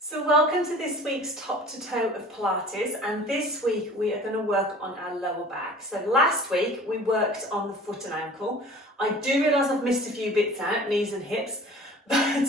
So welcome to this week's top to toe of Pilates, and this week we are going to work on our lower back. So last week we worked on the foot and ankle. I do realise I've missed a few bits out, knees and hips, but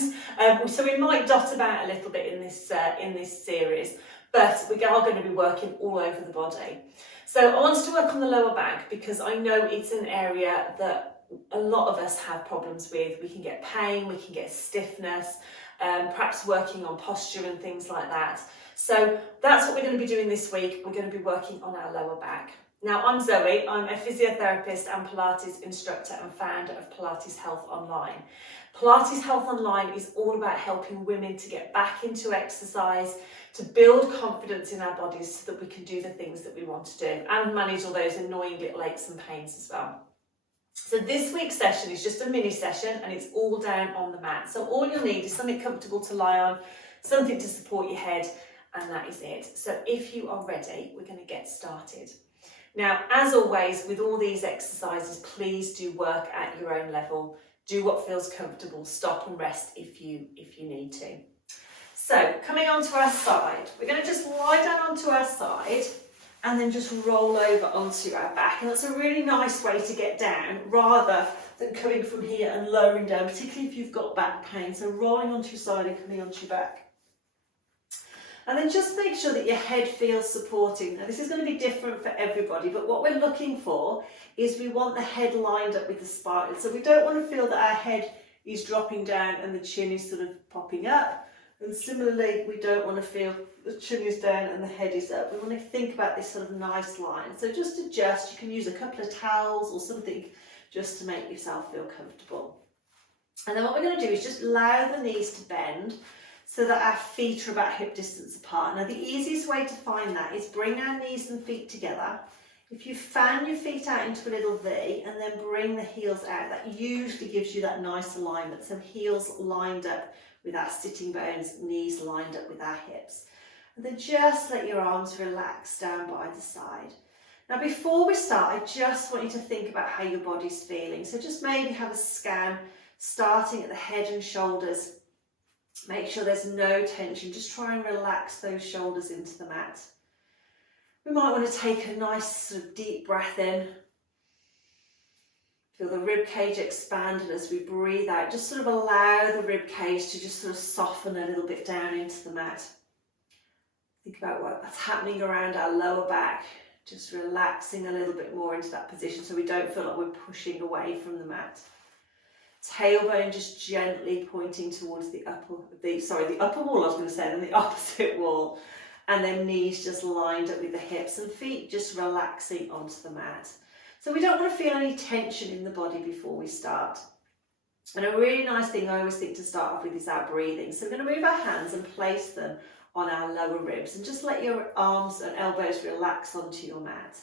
so we might dot about a little bit in this series, but we are going to be working all over the body. So I wanted to work on the lower back because I know it's an area that a lot of us have problems with. We can get pain, we can get stiffness, perhaps working on posture and things like that. So that's what we're going to be doing this week. We're going to be working on our lower back. Now, I'm Zoe. I'm a physiotherapist and Pilates instructor and founder of Pilates Health Online. Pilates Health Online is all about helping women to get back into exercise, to build confidence in our bodies so that we can do the things that we want to do and manage all those annoying little aches and pains as well. So this week's session is just a mini session and it's all down on the mat. So all you'll need is something comfortable to lie on, something to support your head, and that is it. So if you are ready, we're going to get started. Now, as always, with all these exercises, please do work at your own level. Do what feels comfortable. Stop and rest if you need to. So coming onto our side, we're going to just lie down onto our side and then just roll over onto our back. And that's a really nice way to get down rather than coming from here and lowering down, particularly if you've got back pain. So rolling onto your side and coming onto your back. And then just make sure that your head feels supporting. Now this is going to be different for everybody, but what we're looking for is we want the head lined up with the spine. So we don't want to feel that our head is dropping down and the chin is sort of popping up. And similarly, we don't want to feel the chin is down and the head is up. We want to think about this sort of nice line. So just adjust. You can use a couple of towels or something just to make yourself feel comfortable. And then what we're going to do is just allow the knees to bend so that our feet are about hip distance apart. Now the easiest way to find that is bring our knees and feet together. If you fan your feet out into a little V and then bring the heels out, that usually gives you that nice alignment. So heels lined up with our sitting bones, knees lined up with our hips. And then just let your arms relax down by the side. Now before we start, I just want you to think about how your body's feeling. So just maybe have a scan starting at the head and shoulders. Make sure there's no tension. Just try and relax those shoulders into the mat. We might want to take a nice sort of deep breath in. Feel the rib cage expand, and as we breathe out, just sort of allow the rib cage to just sort of soften a little bit down into the mat. Think about what's happening around our lower back, just relaxing a little bit more into that position so we don't feel like we're pushing away from the mat. Tailbone just gently pointing towards the upper wall, I was going to say, and the opposite wall. And then knees just lined up with the hips and feet just relaxing onto the mat. So we don't want to feel any tension in the body before we start. And a really nice thing I always think to start off with is our breathing. So we're going to move our hands and place them on our lower ribs and just let your arms and elbows relax onto your mat.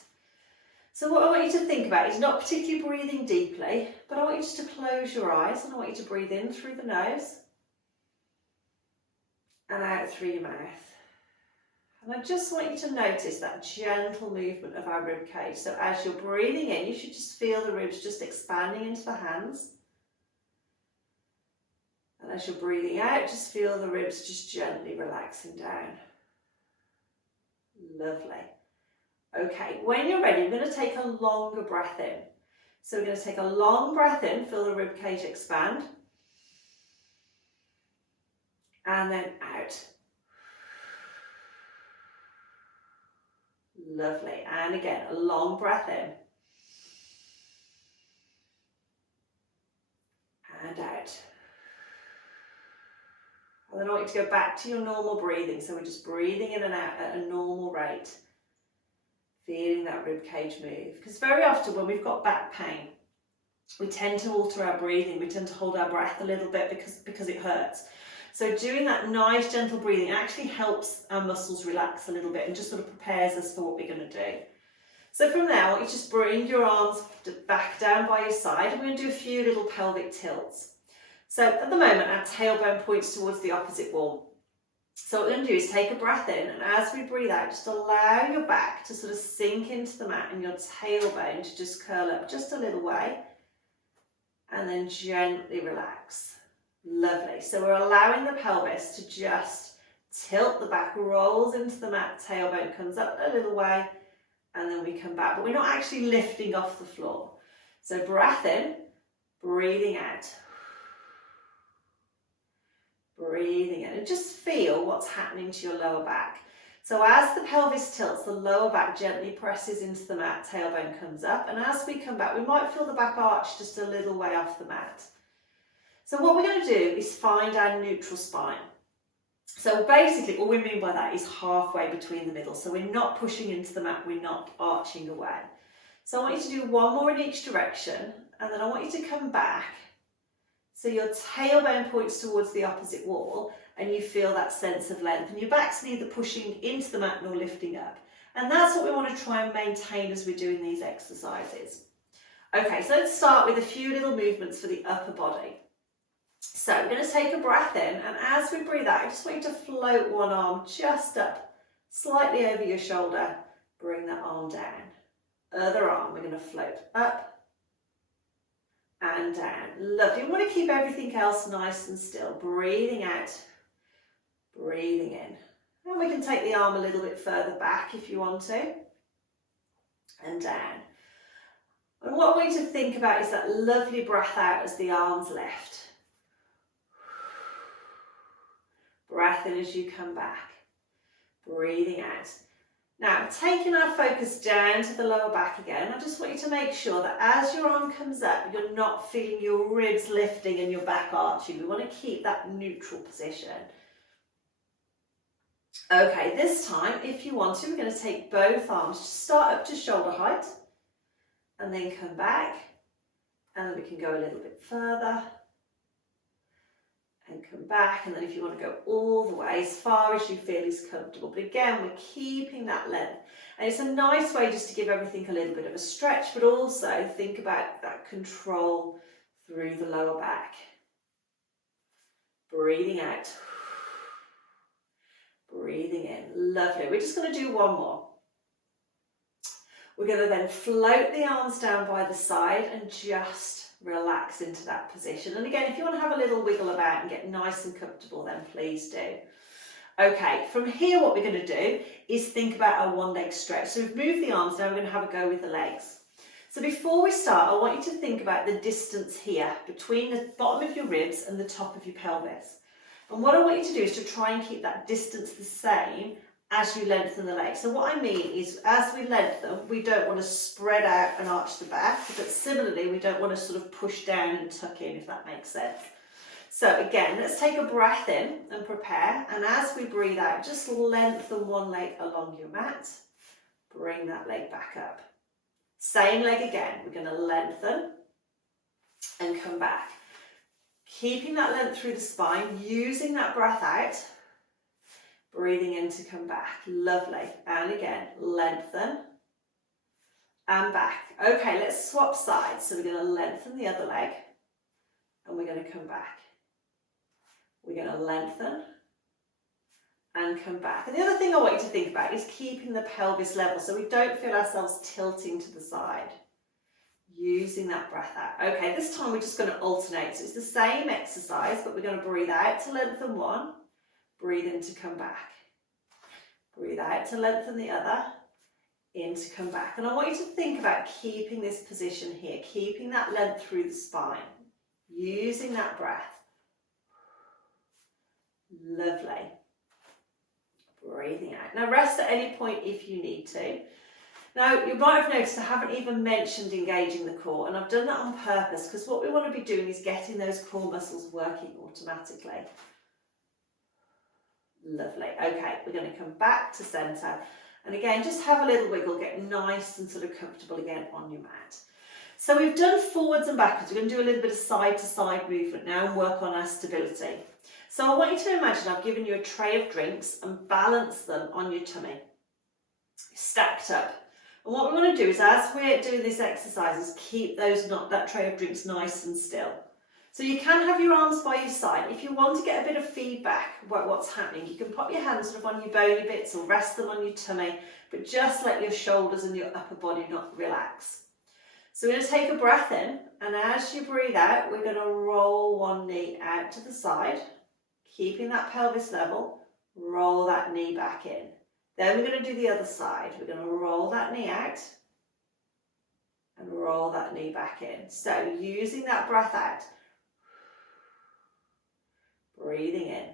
So what I want you to think about is not particularly breathing deeply, but I want you just to close your eyes and I want you to breathe in through the nose and out through your mouth. And I just want you to notice that gentle movement of our rib cage. So as you're breathing in, you should just feel the ribs just expanding into the hands. And as you're breathing out, just feel the ribs just gently relaxing down. Lovely. Okay, when you're ready, we're going to take a longer breath in. So we're going to take a long breath in, feel the rib cage expand. And then out. Lovely. And again, a long breath in. And out. And then I want you to go back to your normal breathing. So we're just breathing in and out at a normal rate. Feeling that rib cage move. Because very often when we've got back pain, we tend to alter our breathing. We tend to hold our breath a little bit because it hurts. So doing that nice gentle breathing actually helps our muscles relax a little bit and just sort of prepares us for what we're going to do. So from there, I want you to just bring your arms back down by your side and we're going to do a few little pelvic tilts. So at the moment, our tailbone points towards the opposite wall. So what we're going to do is take a breath in, and as we breathe out, just allow your back to sort of sink into the mat and your tailbone to just curl up just a little way and then gently relax. Lovely. So we're allowing the pelvis to just tilt the back, rolls into the mat, tailbone comes up a little way, and then we come back, but we're not actually lifting off the floor. So breath in, breathing out. Breathing in, and just feel what's happening to your lower back. So as the pelvis tilts, the lower back gently presses into the mat, tailbone comes up, and as we come back, we might feel the back arch just a little way off the mat. So what we're going to do is find our neutral spine. So basically, all we mean by that is halfway between the middle. So we're not pushing into the mat, we're not arching away. So I want you to do one more in each direction, and then I want you to come back. So your tailbone points towards the opposite wall and you feel that sense of length, and your back's neither pushing into the mat nor lifting up. And that's what we want to try and maintain as we're doing these exercises. Okay, so let's start with a few little movements for the upper body. So we're going to take a breath in, and as we breathe out, I just want you to float one arm just up, slightly over your shoulder. Bring that arm down. Other arm, we're going to float up and down. Lovely. We want to keep everything else nice and still. Breathing out, breathing in. And we can take the arm a little bit further back if you want to. And down. And what I want you to think about is that lovely breath out as the arms lift. Breath in as you come back. Breathing out. Now, taking our focus down to the lower back again, I just want you to make sure that as your arm comes up, you're not feeling your ribs lifting and your back arching. We want to keep that neutral position. Okay, this time, if you want to, we're going to take both arms, start up to shoulder height, and then come back, and then we can go a little bit further, and come back, and then if you want to go all the way as far as you feel is comfortable. But again, we're keeping that length, and it's a nice way just to give everything a little bit of a stretch, but also think about that control through the lower back. Breathing out, breathing in. Lovely. We're just going to do one more. We're going to then float the arms down by the side and just relax into that position. And again, if you want to have a little wiggle about and get nice and comfortable, then please do. Okay, from here what we're going to do is think about our one leg stretch. So we've moved the arms, now we're going to have a go with the legs. So before we start, I want you to think about the distance here between the bottom of your ribs and the top of your pelvis. And what I want you to do is to try and keep that distance the same as you lengthen the legs. So what I mean is, as we lengthen, we don't want to spread out and arch the back, but similarly, we don't want to sort of push down and tuck in, if that makes sense. So again, let's take a breath in and prepare. And as we breathe out, just lengthen one leg along your mat. Bring that leg back up. Same leg again. We're going to lengthen and come back. Keeping that length through the spine, using that breath out. Breathing in to come back. Lovely. And again, lengthen and back. Okay, let's swap sides. So we're going to lengthen the other leg and we're going to come back. We're going to lengthen and come back. And the other thing I want you to think about is keeping the pelvis level so we don't feel ourselves tilting to the side. Using that breath out. Okay, this time we're just going to alternate. So it's the same exercise, but we're going to breathe out to lengthen one. Breathe in to come back. Breathe out to lengthen the other. In to come back. And I want you to think about keeping this position here, keeping that length through the spine, using that breath. Lovely. Breathing out. Now rest at any point if you need to. Now, you might have noticed I haven't even mentioned engaging the core, and I've done that on purpose because what we want to be doing is getting those core muscles working automatically. Lovely. Okay, we're going to come back to centre. And again, just have a little wiggle, get nice and sort of comfortable again on your mat. So we've done forwards and backwards. We're going to do a little bit of side to side movement now and work on our stability. So I want you to imagine I've given you a tray of drinks and balance them on your tummy, stacked up. And what we want to do is, as we're doing this exercise, is keep that tray of drinks nice and still. So you can have your arms by your side. If you want to get a bit of feedback about what's happening, you can pop your hands sort of on your bony bits or rest them on your tummy, but just let your shoulders and your upper body not relax. So we're going to take a breath in, and as you breathe out, we're going to roll one knee out to the side, keeping that pelvis level, roll that knee back in. Then we're going to do the other side. We're going to roll that knee out and roll that knee back in. So using that breath out, breathing in.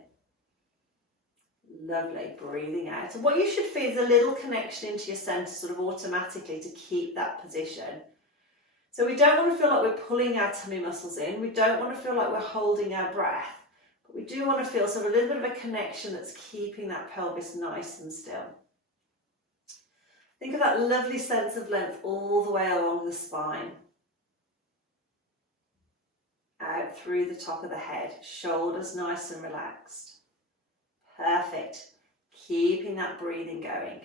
Lovely, breathing out. And what you should feel is a little connection into your centre sort of automatically to keep that position. So we don't want to feel like we're pulling our tummy muscles in. We don't want to feel like we're holding our breath. But we do want to feel sort of a little bit of a connection that's keeping that pelvis nice and still. Think of that lovely sense of length all the way along the spine. Out through the top of the head, shoulders nice and relaxed. Perfect. Keeping that breathing going.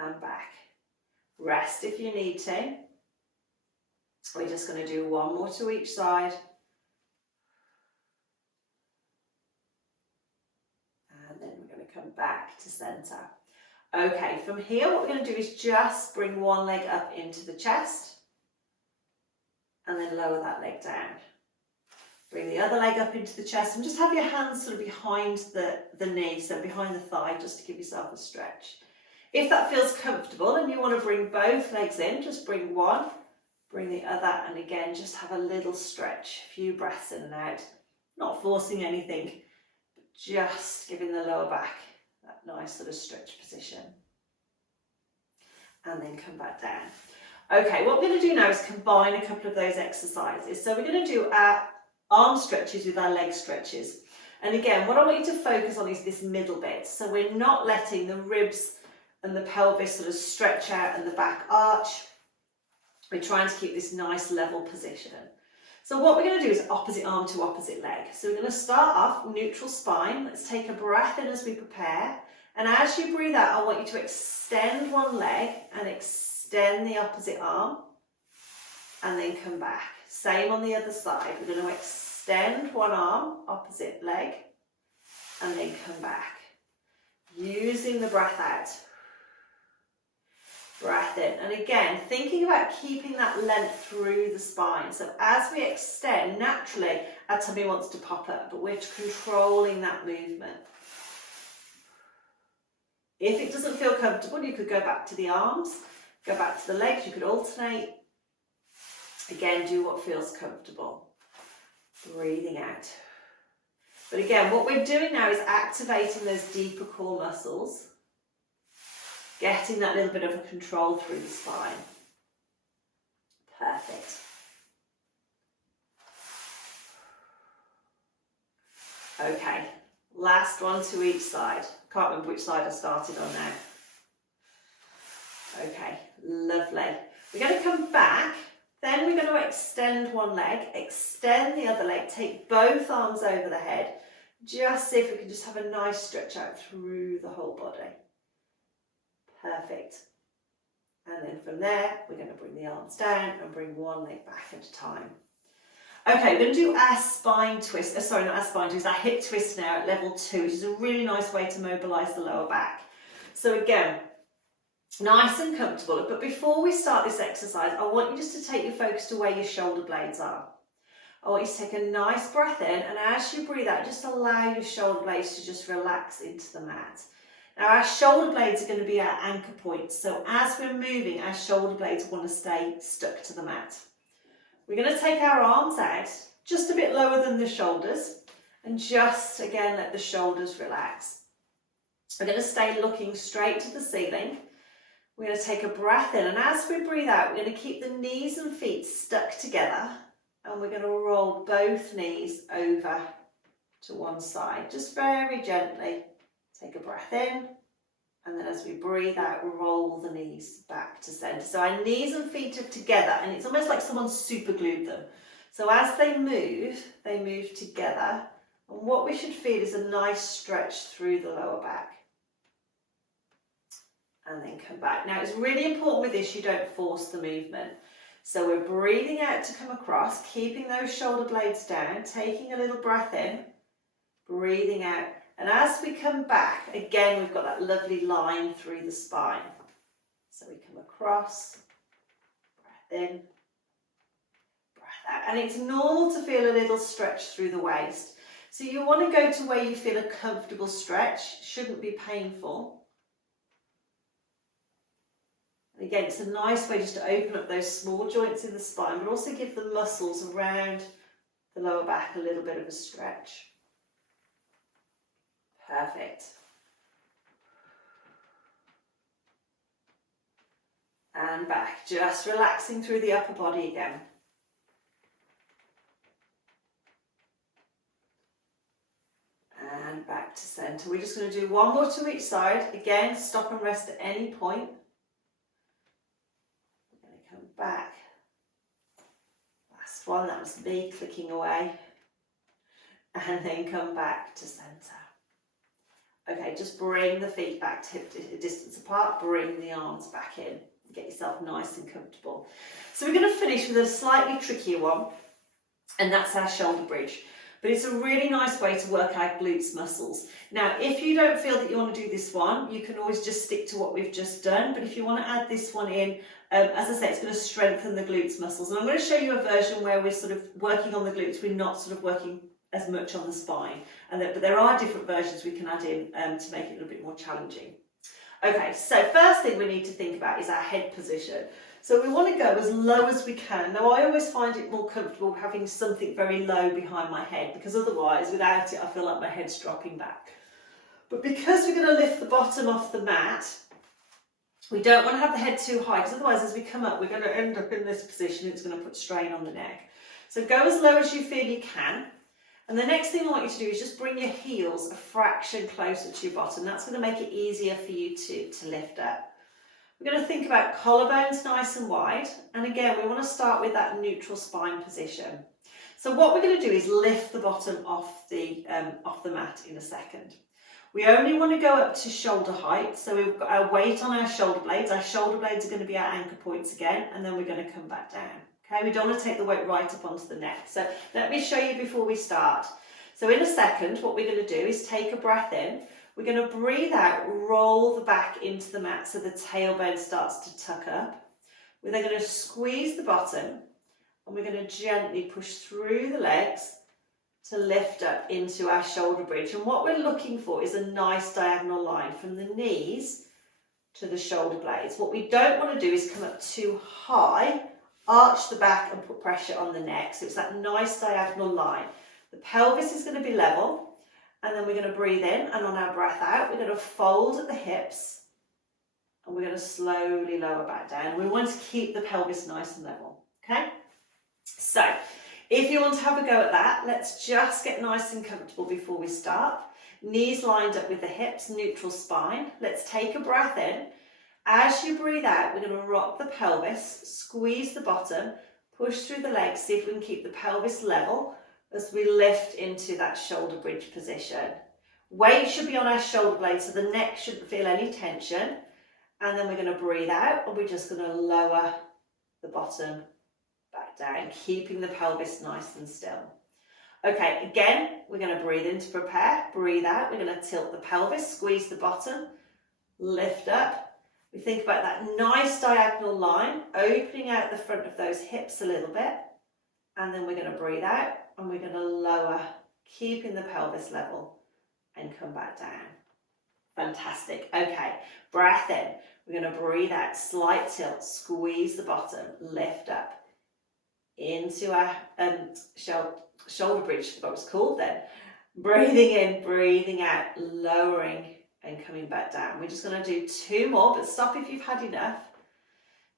And back. Rest if you need to. We're just going to do one more to each side. And then we're going to come back to centre. Okay, from here what we're going to do is just bring one leg up into the chest. And then lower that leg down. Bring the other leg up into the chest and just have your hands sort of behind the knee, so behind the thigh, just to give yourself a stretch. If that feels comfortable and you want to bring both legs in, just bring one, bring the other, and again, just have a little stretch, a few breaths in and out. Not forcing anything, but just giving the lower back that nice sort of stretch position. And then come back down. Okay, what we're going to do now is combine a couple of those exercises. So we're going to do our arm stretches with our leg stretches. And again, what I want you to focus on is this middle bit. So we're not letting the ribs and the pelvis sort of stretch out and the back arch. We're trying to keep this nice level position. So what we're going to do is opposite arm to opposite leg. So we're going to start off neutral spine. Let's take a breath in as we prepare. And as you breathe out, I want you to extend one leg and extend the opposite arm. And then come back. Same on the other side. We're going to extend one arm, opposite leg, and then come back. Using the breath out. Breath in. And again, thinking about keeping that length through the spine. So as we extend, naturally, our tummy wants to pop up, but we're controlling that movement. If it doesn't feel comfortable, you could go back to the arms, go back to the legs, you could alternate. Again, do what feels comfortable. Breathing out. But again, what we're doing now is activating those deeper core muscles, getting that little bit of a control through the spine. Perfect. Okay, last one to each side. Can't remember which side I started on now. Okay, lovely. We're going to come back. Then we're going to extend one leg, extend the other leg, take both arms over the head. Just see if we can just have a nice stretch out through the whole body. Perfect. And then from there, we're going to bring the arms down and bring one leg back at a time. Okay, we're going to do our spine twist, sorry, not our spine twist, our hip twist now at level 2, which is a really nice way to mobilise the lower back. So again, nice and comfortable, but before we start this exercise, I want you just to take your focus to where your shoulder blades are. I want you to take a nice breath in, and as you breathe out, just allow your shoulder blades to just relax into the mat. Now our shoulder blades are going to be our anchor points, so as we're moving, our shoulder blades want to stay stuck to the mat. We're going to take our arms out, just a bit lower than the shoulders, and just again let the shoulders relax. We're going to stay looking straight to the ceiling. We're going to take a breath in, and as we breathe out, we're going to keep the knees and feet stuck together, and we're going to roll both knees over to one side, just very gently. Take a breath in, and then as we breathe out, roll the knees back to centre. So our knees and feet are together, and it's almost like someone super glued them. So as they move together, and what we should feel is a nice stretch through the lower back. And then come back. Now it's really important with this you don't force the movement. So we're breathing out to come across, keeping those shoulder blades down, taking a little breath in, breathing out. And as we come back, again, we've got that lovely line through the spine. So we come across, breath in, breath out. And it's normal to feel a little stretch through the waist. So you want to go to where you feel a comfortable stretch, shouldn't be painful. And again, it's a nice way just to open up those small joints in the spine, but also give the muscles around the lower back a little bit of a stretch. Perfect. And back, just relaxing through the upper body again. And back to centre. We're just going to do one more to each side. Again, stop and rest at any point. We're going to come back. Last one, that was me clicking away. And then come back to centre. Okay, just bring the feet back to hip distance apart. Bring the arms back in. Get yourself nice and comfortable. So we're going to finish with a slightly trickier one. And that's our shoulder bridge. But it's a really nice way to work our glutes muscles. Now, if you don't feel that you want to do this one, you can always just stick to what we've just done. But if you want to add this one in, as I say, it's going to strengthen the glutes muscles. And I'm going to show you a version where we're sort of working on the glutes. We're not sort of working as much on the spine. But there are different versions we can add in to make it a little bit more challenging. Okay, so first thing we need to think about is our head position. So we want to go as low as we can. Now, I always find it more comfortable having something very low behind my head, because otherwise, without it, I feel like my head's dropping back. But because we're going to lift the bottom off the mat, we don't want to have the head too high, because otherwise, as we come up, we're going to end up in this position. It's going to put strain on the neck. So go as low as you feel you can. And the next thing I want you to do is just bring your heels a fraction closer to your bottom. That's going to make it easier for you to lift up. We're going to think about collarbones nice and wide. And again, we want to start with that neutral spine position. So what we're going to do is lift the bottom off the mat in a second. We only want to go up to shoulder height. So we've got our weight on our shoulder blades. Our shoulder blades are going to be our anchor points again. And then we're going to come back down. Okay, we don't want to take the weight right up onto the neck. So let me show you before we start. So in a second, what we're going to do is take a breath in. We're going to breathe out, roll the back into the mat so the tailbone starts to tuck up. We're then going to squeeze the bottom and we're going to gently push through the legs to lift up into our shoulder bridge. And what we're looking for is a nice diagonal line from the knees to the shoulder blades. What we don't want to do is come up too high, arch the back and put pressure on the neck. So it's that nice diagonal line. The pelvis is going to be level. And then we're going to breathe in, and on our breath out, we're going to fold at the hips and we're going to slowly lower back down. We want to keep the pelvis nice and level, okay? So if you want to have a go at that, let's just get nice and comfortable before we start. Knees lined up with the hips, neutral spine. Let's take a breath in. As you breathe out, we're going to rock the pelvis, squeeze the bottom, push through the legs, see if we can keep the pelvis level as we lift into that shoulder bridge position. Weight should be on our shoulder blades, so the neck shouldn't feel any tension. And then we're going to breathe out and we're just going to lower the bottom back down, keeping the pelvis nice and still. Okay, again, we're going to breathe in to prepare. Breathe out, we're going to tilt the pelvis, squeeze the bottom, lift up. We think about that nice diagonal line, opening out the front of those hips a little bit. And then we're going to breathe out and we're going to lower, keeping the pelvis level and come back down. Fantastic. Okay, breath in. We're going to breathe out, slight tilt, squeeze the bottom, lift up into our shoulder bridge, what it's called then. Breathing in, breathing out, lowering and coming back down. We're just going to do 2 more, but stop if you've had enough.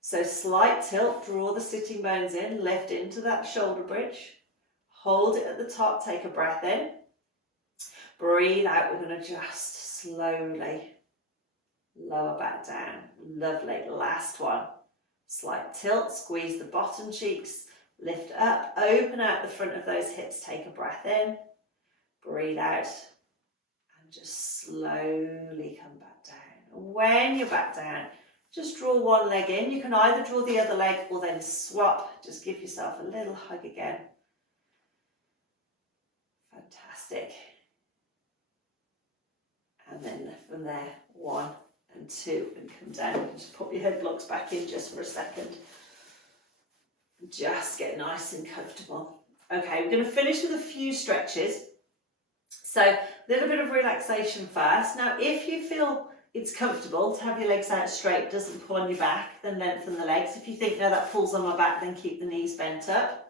So slight tilt, draw the sitting bones in, lift into that shoulder bridge, hold it at the top, take a breath in, breathe out, we're going to just slowly lower back down. Lovely, last one. Slight tilt, squeeze the bottom cheeks, lift up, open out the front of those hips, take a breath in, breathe out, and just slowly come back down. When you're back down, just draw one leg in. You can either draw the other leg or then swap. Just give yourself a little hug again. Fantastic. And then from there, 1 and 2 and come down. Just pop your head blocks back in just for a second. Just get nice and comfortable. Okay, we're going to finish with a few stretches. So a little bit of relaxation first. Now, if you feel it's comfortable to have your legs out straight, doesn't pull on your back, then lengthen the legs. If you think, no, that pulls on my back, then keep the knees bent up.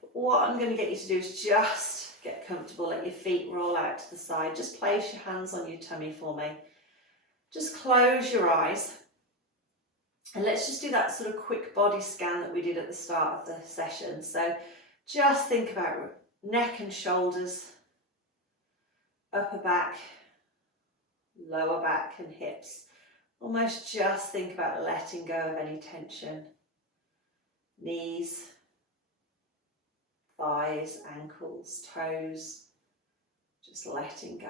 But what I'm going to get you to do is just get comfortable, let your feet roll out to the side. Just place your hands on your tummy for me. Just close your eyes. And let's just do that sort of quick body scan that we did at the start of the session. So just think about neck and shoulders, upper back, lower back and hips. Almost just think about letting go of any tension. Knees, thighs, ankles, toes, just letting go.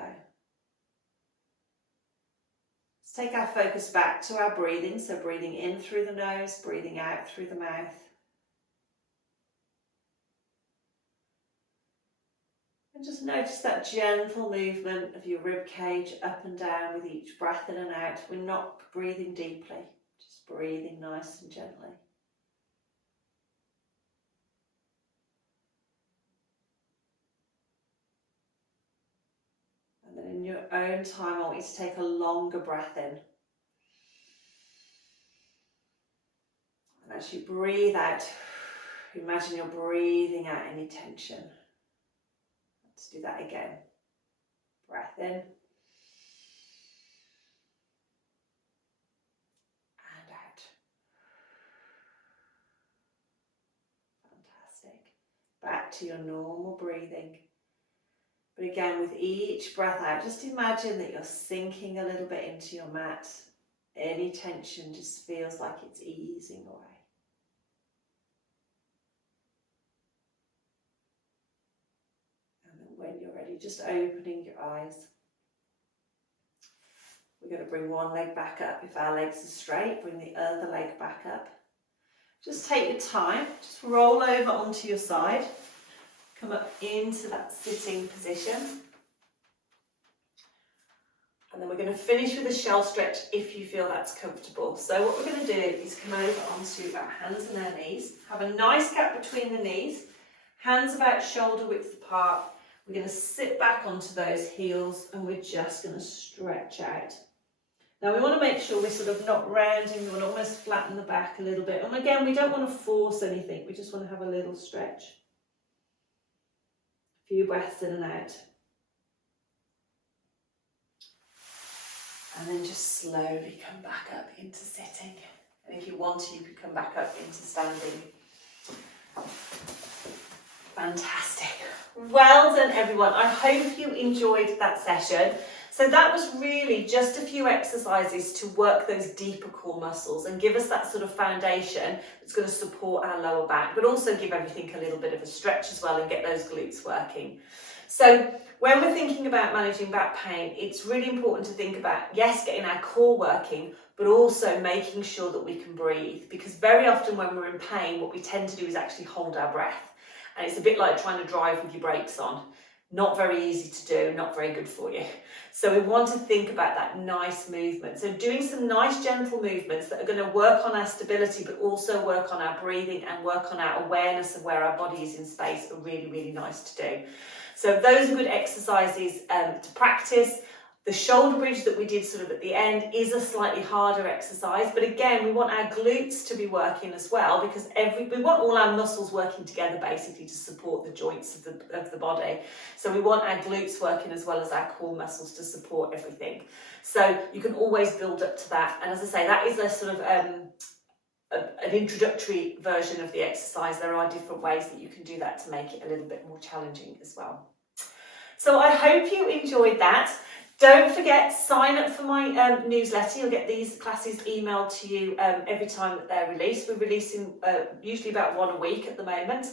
Let's take our focus back to our breathing. So breathing in through the nose, breathing out through the mouth. And just notice that gentle movement of your rib cage up and down with each breath in and out. We're not breathing deeply, just breathing nice and gently. And then in your own time, I want you to take a longer breath in. And as you breathe out, imagine you're breathing out any tension. Let's do that again. Breath in. And out. Fantastic. Back to your normal breathing. But again, with each breath out, just imagine that you're sinking a little bit into your mat. Any tension just feels like it's easing away. When you're ready, just opening your eyes. We're going to bring one leg back up. If our legs are straight, bring the other leg back up. Just take your time, just roll over onto your side. Come up into that sitting position. And then we're going to finish with a shell stretch if you feel that's comfortable. So what we're going to do is come over onto our hands and our knees. Have a nice gap between the knees. Hands about shoulder width apart. We're going to sit back onto those heels and we're just going to stretch out. Now we want to make sure we're sort of not rounding, we want to almost flatten the back a little bit. And again, we don't want to force anything, we just want to have a little stretch. A few breaths in and out. And then just slowly come back up into sitting. And if you want to, you could come back up into standing. Fantastic. Well done, everyone. I hope you enjoyed that session. So that was really just a few exercises to work those deeper core muscles and give us that sort of foundation that's going to support our lower back, but also give everything a little bit of a stretch as well and get those glutes working. So when we're thinking about managing back pain, it's really important to think about, yes, getting our core working, but also making sure that we can breathe, because very often when we're in pain, what we tend to do is actually hold our breath. And it's a bit like trying to drive with your brakes on. Not very easy to do, not very good for you. So we want to think about that nice movement. So doing some nice gentle movements that are going to work on our stability, but also work on our breathing and work on our awareness of where our body is in space are really, really nice to do. So those are good exercises to practice. The shoulder bridge that we did sort of at the end is a slightly harder exercise, but again, we want our glutes to be working as well, because we want all our muscles working together basically to support the joints of the body. So we want our glutes working as well as our core muscles to support everything. So you can always build up to that. And as I say, that is a sort of an introductory version of the exercise. There are different ways that you can do that to make it a little bit more challenging as well. So I hope you enjoyed that. Don't forget, sign up for my newsletter. You'll get these classes emailed to you every time that they're released. We're releasing usually about one a week at the moment.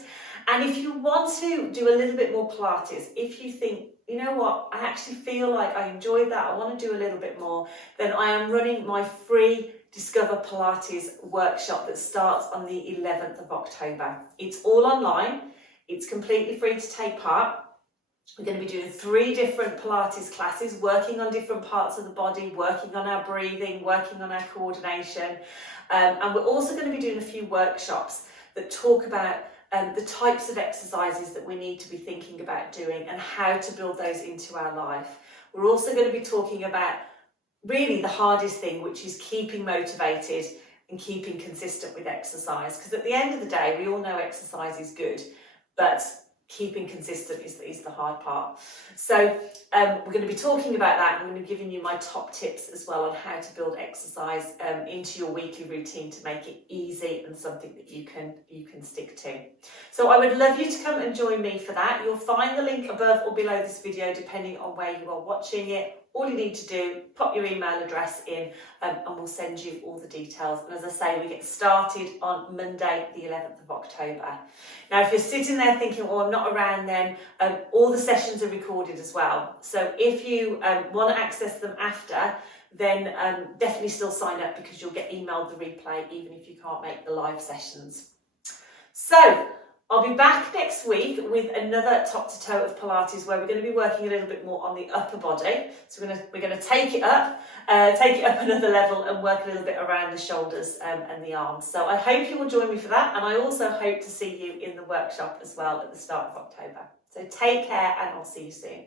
And if you want to do a little bit more Pilates, if you think, you know what, I actually feel like I enjoyed that, I want to do a little bit more, then I am running my free Discover Pilates workshop that starts on the 11th of October. It's all online. It's completely free to take part. We're going to be doing 3 different Pilates classes, working on different parts of the body, working on our breathing, working on our coordination. And we're also going to be doing a few workshops that talk about the types of exercises that we need to be thinking about doing and how to build those into our life. We're also going to be talking about really the hardest thing, which is keeping motivated and keeping consistent with exercise. Because at the end of the day, we all know exercise is good, but keeping consistent is the hard part. So we're going to be talking about that. I'm going to be giving you my top tips as well on how to build exercise into your weekly routine to make it easy and something that you can stick to. So I would love you to come and join me for that. You'll find the link above or below this video depending on where you are watching it. All you need to do, pop your email address in and we'll send you all the details. And as I say, we get started on Monday, the 11th of October. Now, if you're sitting there thinking, oh, I'm not around then, all the sessions are recorded as well. So if you want to access them after, then definitely still sign up because you'll get emailed the replay even if you can't make the live sessions. So I'll be back next week with another top to toe of Pilates where we're going to be working a little bit more on the upper body. So we're going to take it up another level and work a little bit around the shoulders and the arms. So I hope you will join me for that, and I also hope to see you in the workshop as well at the start of October. So take care and I'll see you soon.